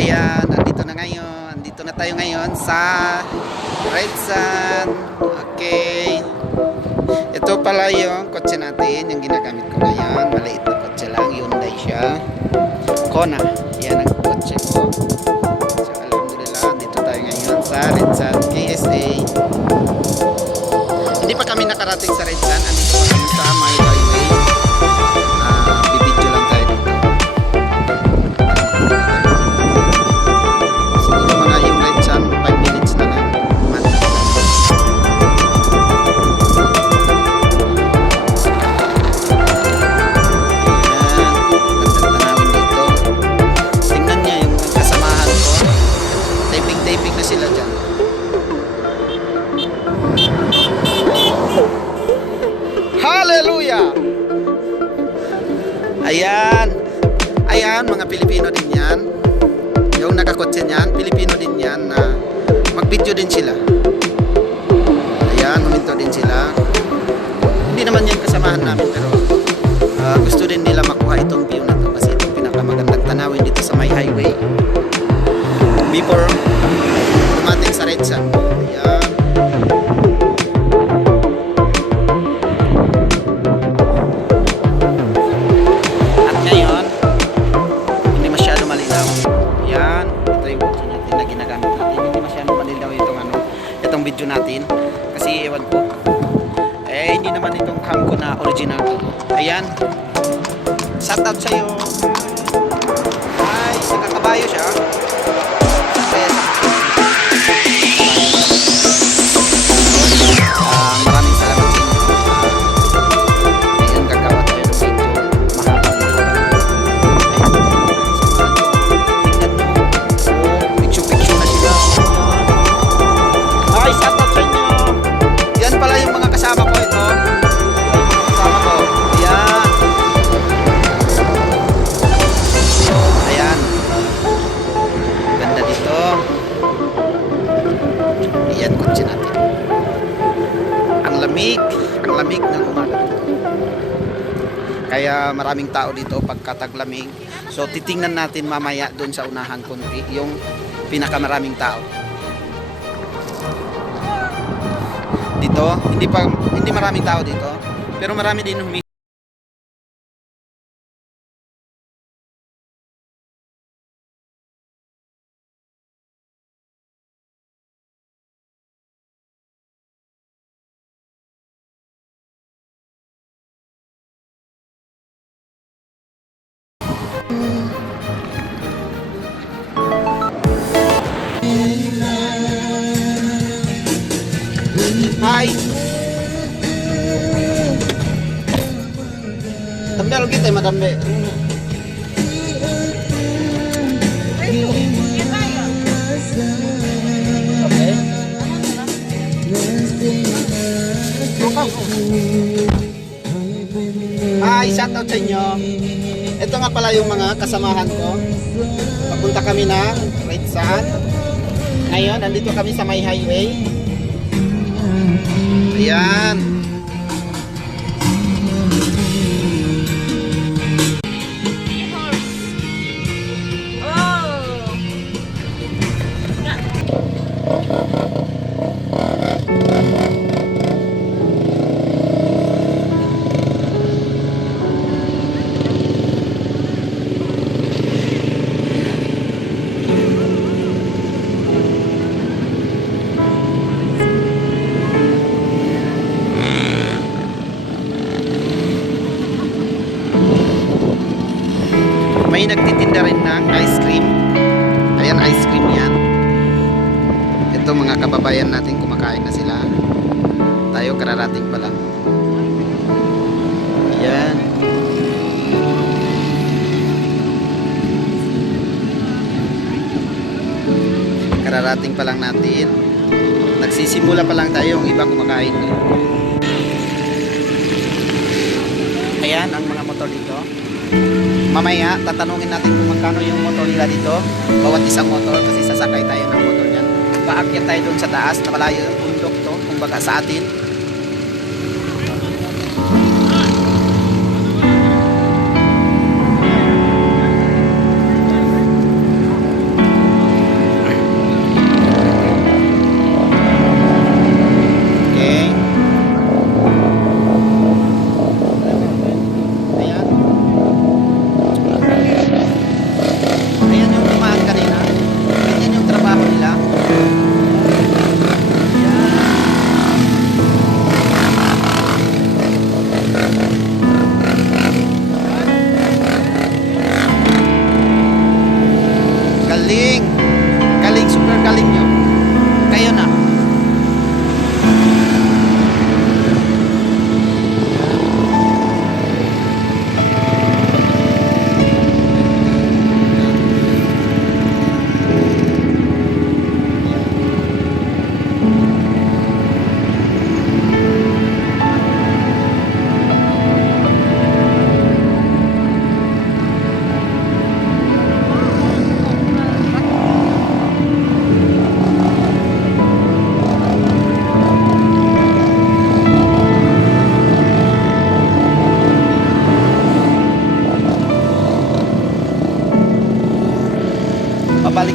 Ayan, andito na tayo ngayon sa Red Sun. Okay. Ito pala yung kotse natin, yung ginagamit ko ngayon. Maliit na kotse lang, Hyundai siya. Kona, yan ang kotse ko. So alhamdulillah, andito tayo ngayon sa Red Sun KSA. Hindi pa kami nakarating sa Red Sun, andito pa kami sa my highway. Bibidyo lang tayo dito. Siguro mga yung Red Sun, 5 minutes na lang. Taping na sila dyan. Hallelujah! Ayan mga Pilipino din yan. Yung nakakotse niyan, Pilipino din yan na mag-video din sila. Ayan, huminto din sila. Hindi naman yan kasamahan namin, pero gusto din nila makuha itong view na to kasi itong pinakamagandang tanawin dito sa may highway. Before dumating sa Red Sun. Ayan. At ngayon, hindi masyado malinaw. Ayan. Ito yung video natin na ginagamit natin. Hindi masyado malinaw itong video natin. Kasi ewan ko. Hindi naman itong cam ko na original to. Ayan. Shout out sa'yo. Ay, nakakabayo siya. Maraming salamat sa inyo. Ngayon gagawa tayo ng video. Picture na sila. Ay, shout out sa inyo. Yan pala yung mga kasama ko ito. Kasama ko. Ayan. Ayan. Ganda dito. Ayan, kutsi natin. Ang lamig ng umaga. Kaya maraming tao dito pagkataglamig. So titingnan natin mamaya doon sa unahan konti yung pinakamaraming tao. Dito, hindi maraming tao dito, pero marami din humingi. Hi. Tambe lagi tayo madambe. Okay. Hi, shout out sa inyo. Ito nga pala yung mga kasamahan ko. Papunta kami ng Red Sun. Ngayon, nandito kami sa may highway. Ayan. May nagtitinda rin ng ice cream. Ayan, ice cream yan. Ito mga kababayan natin, kumakain na sila. Tayo kararating pa lang. Ayan. Kararating pa lang natin. Nagsisimula pa lang tayo, yung iba kumakain na. Ayan ang mga motor dito. Mamaya tatanungin natin kung magkano yung motor nila dito, bawat isang motor, kasi sasakay tayo ng motor niyan. Paakyat tayo doon sa taas na malayo yung bundok to, kumbaga sa atin.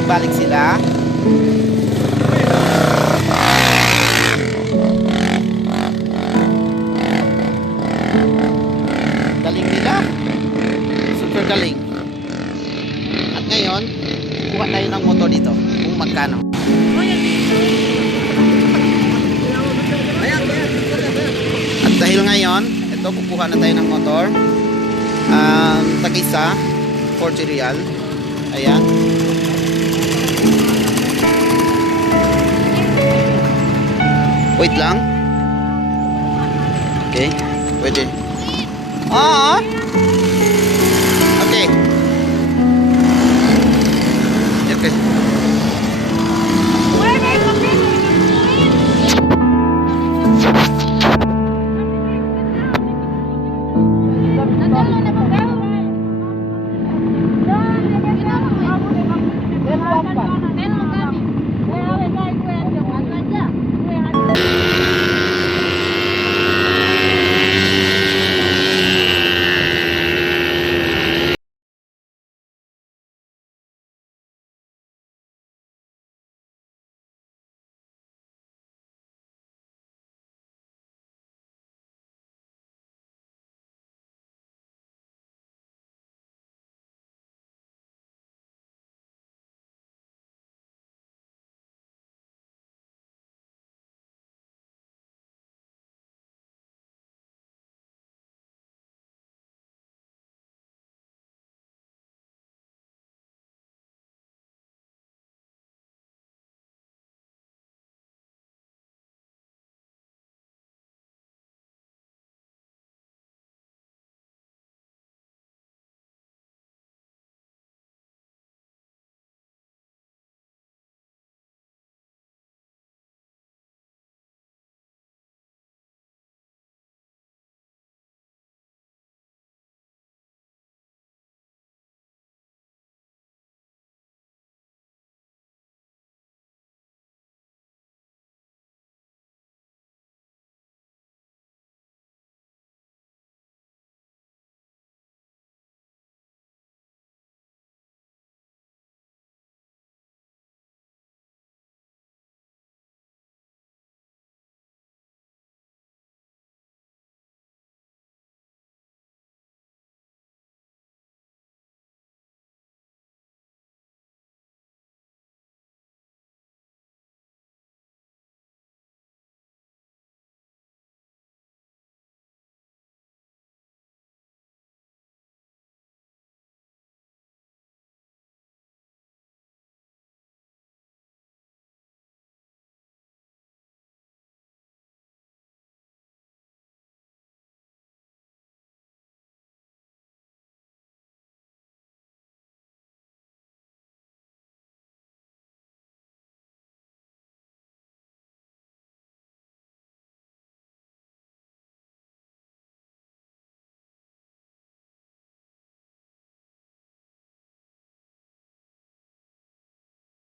balik sila. Galing nila. Super galing. At ngayon, kuha tayo ng motor dito. Kung magkano. At dahil ngayon, ito kukuha na tayo ng motor. Tag-isa, 40 real. Ayan. Wait lang. Okay, pwede. Okay. Okay.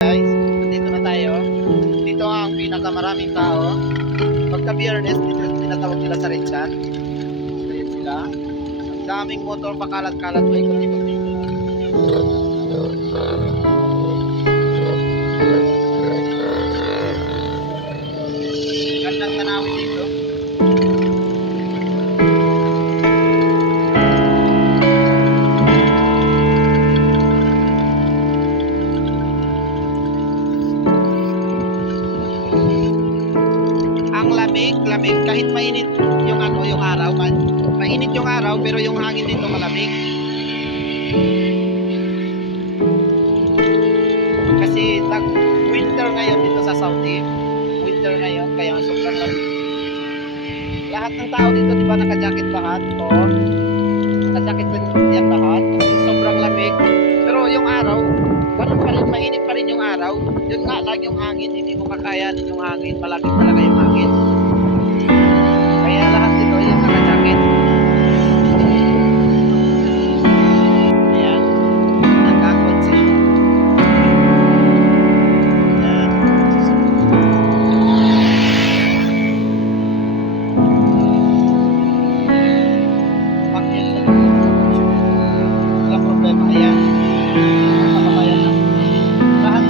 Guys, dito na tayo. Dito ang pinakamaraming tao. Pagka BRS, dito tinatawag nila sa Rinsan. Ayan sila. Ang daming motor pakalat-kalat pa ikot-ikot dito. Gandang tanawin dito. Lamig kahit mainit yung yung araw, mainit yung araw pero yung hangin dito malamig. Kasi winter ngayon dito sa Saudi. Winter ngayon kaya sobrang lamig. Lahat ng tao dito 'di ba naka-jacket lahat? Oo. Naka-jacket yan lahat. Sobrang lamig. Pero yung araw, ganun pa rin, mainit pa rin yung araw. Yun nga lang yung hangin, hindi mo kakayanin yung hangin, malamig talaga yung hangin. Kaya lahat dito yung naka-jacket. Ayan. Nagkakotse. Ayan. Pakyan sa walang problema. Ayan. Ang kababayan na. Lahat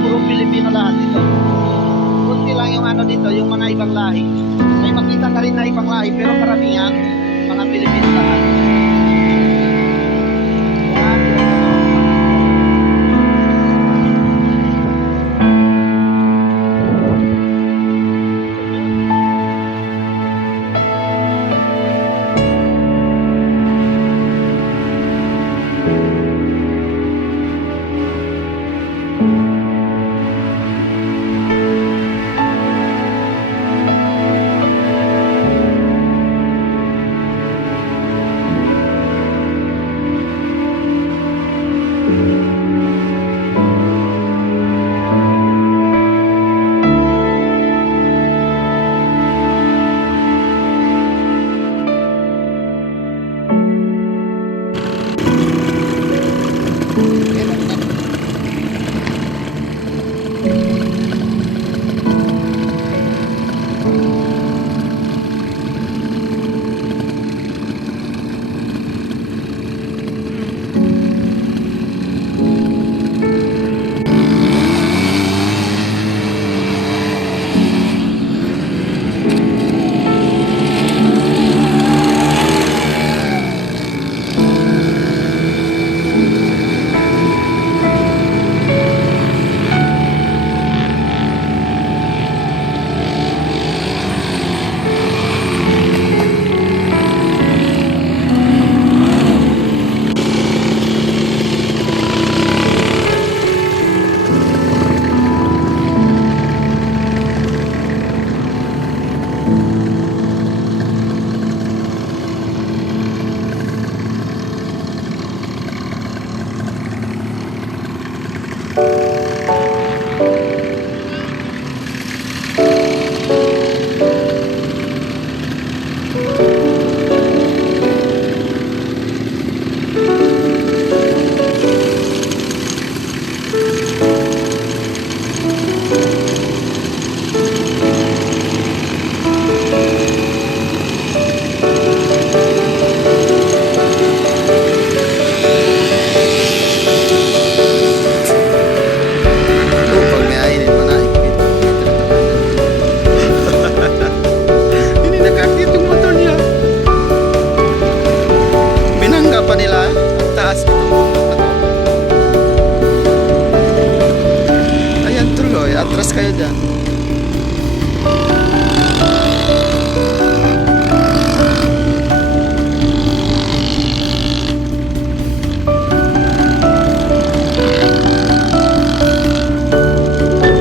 ibang lahi. May makita ka rin na ibang lahi, pero karamihan, mga Pilipino lahat. Atras kayo dyan.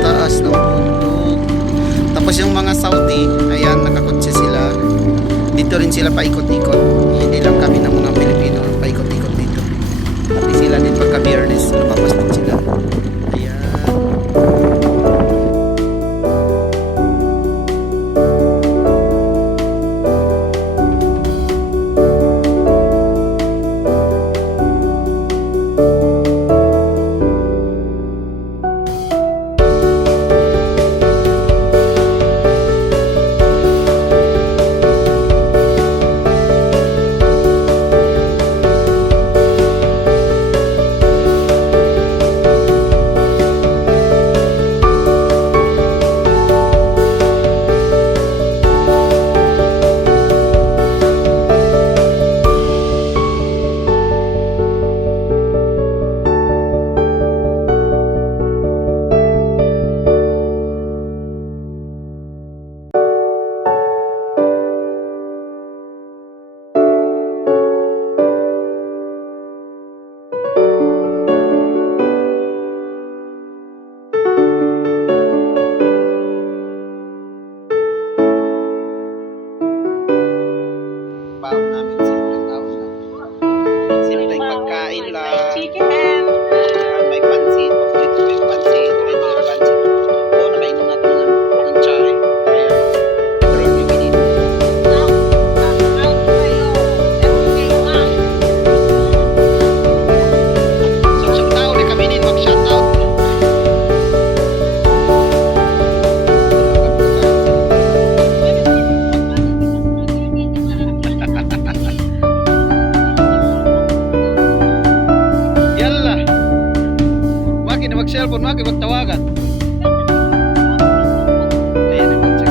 Taas ng bundok. Tapos yung mga Saudi, ayan, nakakotse sila. Dito rin sila paikot-ikot. Hindi lang kami ng mga Pilipino paikot-ikot dito. Pati sila din pagka-biyernes, lumapas din sila. Baon namin simpleng baon lang. Simpleng pagkain lang. May pansit. Dito may pansit. Ito may pansit. Oo, nakainom natin ng chai. Ayan. Pero yung binili. Sa tao, di kami din mag-shoutout. Mag-cellphone, magtawagan. Ayan ang mag-check.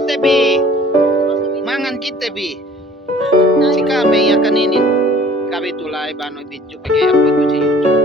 kita bi. Mangan kita bi. Si kami ya kaninin. Kami tulay bano video kaya upload ko sa YouTube.